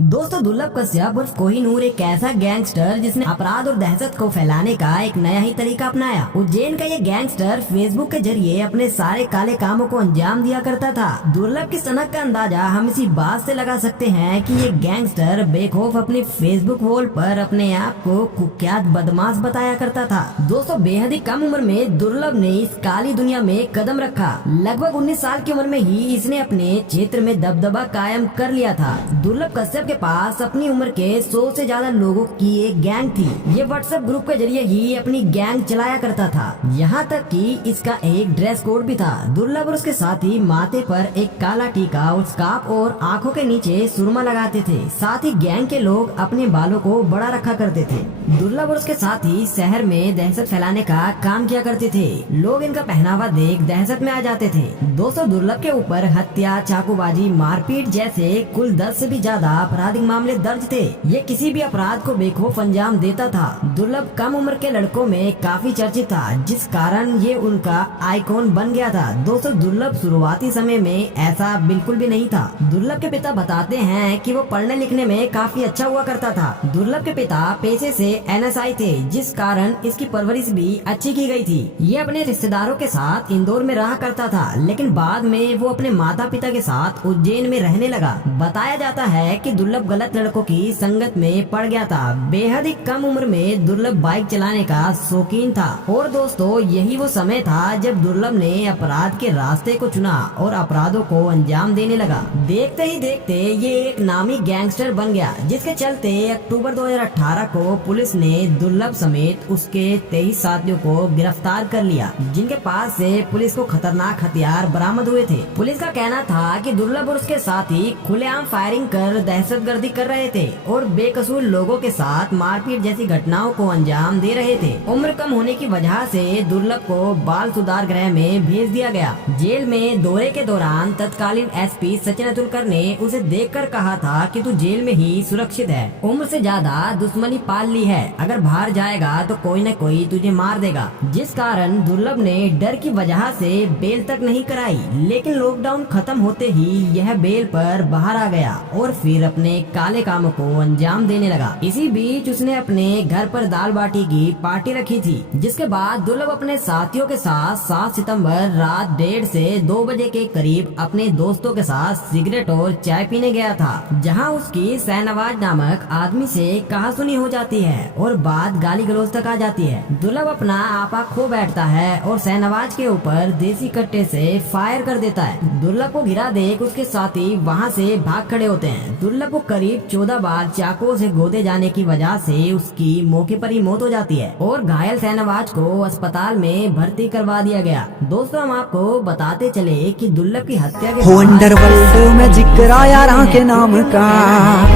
दोस्तों दुर्लभ कश्यप उर्फ कोहिनूर एक ऐसा गैंगस्टर जिसने अपराध और दहशत को फैलाने का एक नया ही तरीका अपनाया। उज्जैन का ये गैंगस्टर फेसबुक के जरिए अपने सारे काले कामों को अंजाम दिया करता था। दुर्लभ की सनक का अंदाजा हम इसी बात से लगा सकते हैं कि ये गैंगस्टर बेखौफ अपनी फेसबुक वॉल पर अपने आप को कुख्यात बदमाश बताया करता था। दोस्तों बेहद ही कम उम्र में दुर्लभ ने इस काली दुनिया में कदम रखा। लगभग 19 साल की उम्र में ही इसने अपने क्षेत्र में दबदबा कायम कर लिया था। दुर्लभ कश्यप के पास अपनी उम्र के 100 से ज्यादा लोगों की एक गैंग थी। ये व्हाट्सएप ग्रुप के जरिए ही अपनी गैंग चलाया करता था। यहाँ तक कि इसका एक ड्रेस कोड भी था। दुर्लभ और उसके साथी माथे पर एक काला टीका और स्कार्फ और आंखों के नीचे सुरमा लगाते थे। साथ ही गैंग के लोग अपने बालों को बड़ा रखा करते थे। दुर्लभ और उसके साथी शहर में दहशत फैलाने का काम किया करते थे। लोग इनका पहनावा देख दहशत में आ जाते थे। दोस्तों दुर्लभ के ऊपर हत्या, चाकूबाजी, मारपीट जैसे कुल 10 से भी ज्यादा आपराधिक मामले दर्ज थे। ये किसी भी अपराध को बेखौफ अंजाम देता था। दुर्लभ कम उम्र के लड़कों में काफी चर्चित था, जिस कारण ये उनका आइकॉन बन गया था। दोस्तों दुर्लभ शुरुआती समय में ऐसा बिल्कुल भी नहीं था। दुर्लभ के पिता बताते हैं कि वो पढ़ने लिखने में काफी अच्छा हुआ करता था। दुर्लभ के पिता पेशे से NSI थे, जिस कारण इसकी परवरिश भी अच्छी की गई थी। ये अपने रिश्तेदारों के साथ इंदौर में रहा करता था, लेकिन बाद में वो अपने माता पिता के साथ उज्जैन में रहने लगा। बताया जाता है कि दुर्लभ गलत लड़कों की संगत में पड़ गया था। बेहद ही कम उम्र में दुर्लभ बाइक चलाने का शौकीन था। और दोस्तों यही वो समय था जब दुर्लभ ने अपराध के रास्ते को चुना और अपराधों को अंजाम देने लगा। देखते ही देखते ये एक नामी गैंगस्टर बन गया, जिसके चलते अक्टूबर 2018 को पुलिस ने दुर्लभ समेत उसके 23 साथियों को गिरफ्तार कर लिया, जिनके पास से पुलिस को खतरनाक हथियार बरामद हुए थे। पुलिस का कहना था कि दुर्लभ और उसके साथी खुलेआम फायरिंग कर दहशतगर्दी कर रहे थे और बेकसूर लोगों के साथ मारपीट जैसी घटनाओं को अंजाम दे रहे थे। उम्र कम होने की वजह से दुर्लभ को बाल सुधार गृह में भेज दिया गया। जेल में दौरे के दौरान तत्कालीन SP सचिन अतुलकर ने उसे देखकर कहा था कि तू जेल में ही सुरक्षित है। उम्र से ज्यादा दुश्मनी पाल ली है, अगर बाहर जाएगा तो कोई न कोई तुझे मार देगा। जिस कारण दुर्लभ ने डर की वजह से बेल तक नहीं कराई, लेकिन लॉकडाउन खत्म होते ही यह बेल पर बाहर आ गया और फिर अपने काले कामों को अंजाम देने लगा। इसी बीच उसने अपने घर पर दाल बाटी की पार्टी रखी थी, जिसके बाद दुर्लभ अपने साथियों के साथ 7 सितंबर रात 1:30 से 2 बजे के करीब अपने दोस्तों के साथ सिगरेट और चाय पीने गया था, जहां उसकी शहनवाज नामक आदमी से कहासुनी हो जाती है और बात गाली गलौज तक आ जाती है। दुर्लभ अपना आपा खो बैठता है और शहनवाज के ऊपर देसी कट्टे से फायर कर देता है। दुर्लभ को गिरा देख उसके साथी वहां से भाग खड़े होते हैं। दुर्लभ को करीब 14 बार चाकुओं से गोदे जाने की वजह से उसकी मौके पर ही मौत हो जाती है और घायल शहनवाज को अस्पताल में भर्ती करवा दिया गया। दोस्तों हम आपको बताते चले कि दुर्लभ की हत्या के अंडरवर्ल्ड में जिक्र आया राह के नाम का,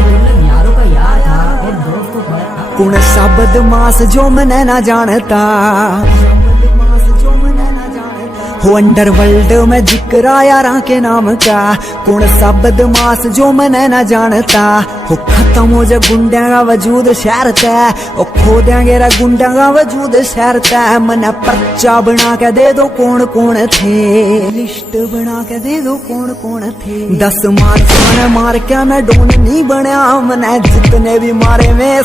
दुर्लभ यारों का यार था और दोस्तों पर कौन सा बदमाश जो मैंने ना जानता। हो अंडरवर्ल्ड में जिक्र आया राह के नाम का, कौन सा बदमाश जो मैंने ना जानता। हो खत्म हो जा गुंडा का वजूद शहर तय, ओ खो देंगे रा गुंडा का वजूद शहर तय। मने पर्चा बना के दे दो कौन कौन थे, लिस्ट बना के दे दो कौन कौन थे। 10 मार के मैं डोन नहीं बनया, मैंने जितने भी मारे में